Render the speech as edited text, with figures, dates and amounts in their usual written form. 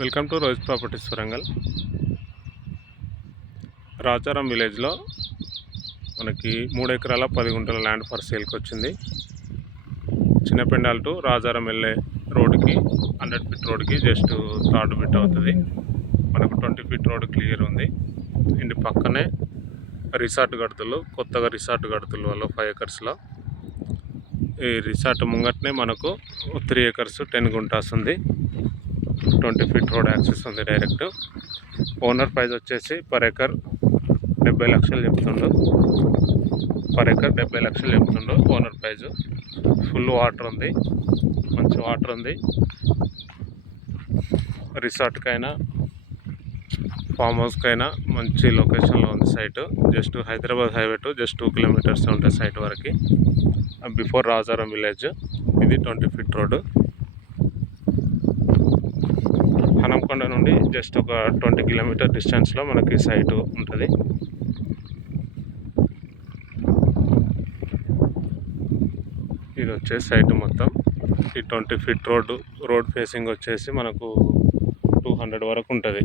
Welcome to rose properties Warangal. Racharam విలేజ్లో మనకి 3 ఎకరాల 10 గుంటల ల్యాండ్ ఫర్ సేల్కి వచ్చింది. చిన్నపెండాల్ టు రాజారం వెళ్ళే రోడ్డుకి 100 ఫీట్ రోడ్డుకి జస్ట్ థర్డ్ ఫీట్ అవుతుంది. మనకు 20 ఫీట్ రోడ్ క్లియర్ ఉంది. ఇంటి పక్కనే రిసార్ట్ కడుతులు, కొత్తగా రిసార్ట్ కడుతులు వాళ్ళు 5 ఎకర్స్లో. ఈ రిసార్ట్ ముంగట్నే మనకు 3 ఎకర్స్ 10 గుంటాస్ ఉంది. 20 ఫీట్ రోడ్ యాక్సెస్ ఉంది డైరెక్ట్. ఓనర్ ప్రైస్ వచ్చేసి పర్ ఎకర్ 70 లక్షలు చెప్తుండు. పర్ ఎకర్ 70 లక్షలు చెప్తుండు ఓనర్ ప్రైజ్. ఫుల్ వాటర్ ఉంది, మంచి వాటర్ ఉంది. రిసార్ట్కైనా ఫామ్ హౌస్కైనా మంచి లొకేషన్లో ఉంది site. Just Hyderabad highway to just 2 kilometres ఉంటుంది సైట్ వరకు. Before Rajaram village. ఇది 20 ఫీట్ రోడ్డు. హనంకొండ నుండి జస్ట్ ఒక 20 కిలోమీటర్ డిస్టెన్స్లో మనకి సైటు ఉంటుంది. ఇది వచ్చేసి సైట్ మొత్తం. ఈ 20 ఫీట్ రోడ్ ఫేసింగ్ వచ్చేసి మనకు 200 వరకు ఉంటుంది.